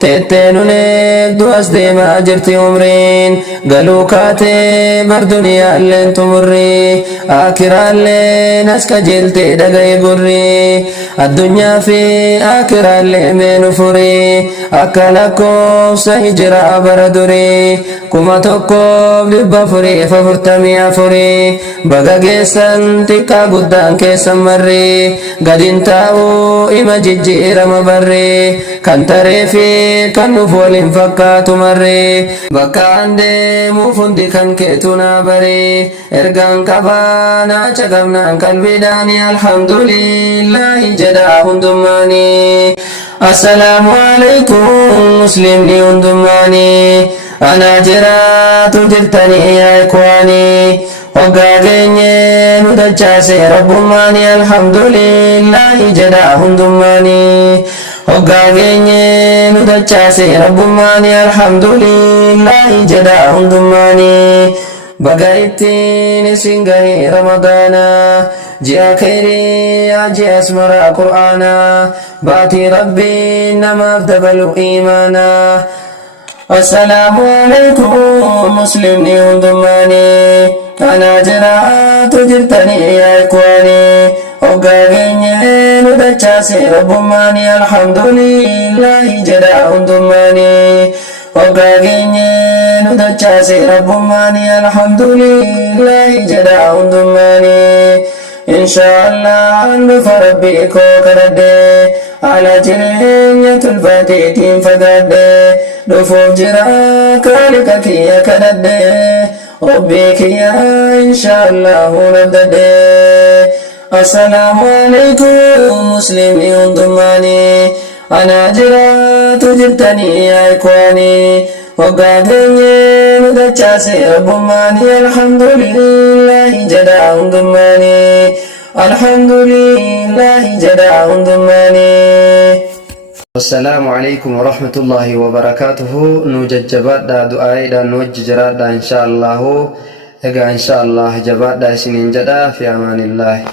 تتنونك دواس ديما جرتي عمرين قالوا كاتي بردنيا اللين تمري آكرا اللين اسكا جلتي دقاي قري الدنيا في آكرا اللين من فري أكلكم سهجرا بردري كما تقوم لبا فري ففرتمي فري بقا جيسان تكا قدان كيسان مري قد انتاو إما ججير مبري كان تريفي kan nuuf waliin fakkaatu marree bakka an deemu fundi kan keetu naa baree ergaan qabaa naacha qabnaan qalbiidhaanii alhamdulillahi jedhaa hundummaanii assalaamu alaykum muslimni hundummaanii anaa jiraatu jirtanii yaa ikwaanii hoggaa geenye nu dachaase rabbummaanii alhamdulillahi jedhaa hundummaanii hoggaa geenye nu dachaase rabbummaanii alhamdulillahi jedhaa hundummaanii baga ittiin isin gahee ramadaana ji'a khayrii ji'a asmaraa qur'aanaa baatii rabbiin namaaf dabalu iimaanaa assalaamu alaykum muslimni hundummaanii anaa jiraatu jirtanii yaa ikwaanii hoggaa geenye nu dachaase rabbummaanii alhamdulillahi jedhaa hundummaanii hoggaa geenye nu dachaase rabbummaanii alhamdulillahi jedhaa hundummaanii inshaallah dhufa rabbii koo kadhadhe haala jireenya tulfaateetiin fagaadhe dhufuuf jira khaliqa kiyya kadhadhe rabbii kiyya inshaallahu nabdadhe assalaamu alaykum muslimni hundummaanii anaa jiraatu jirtanii yaa ikwaanii hoggaa geenye nu dachaase rabbummaanii alhamdulillahi jedhaa hundummaanii alhamdulillahi jedhaa hundummaanii. Assalaamu alaykum wa rahmatullahi wa barakatuhu. Nu jajjabaadhaa du'aayiidhaan nu wajji jiraadhaa inshaallahu. Egaa inshaallah jabaadhaa isiniin jedhaa fi amaanillahi.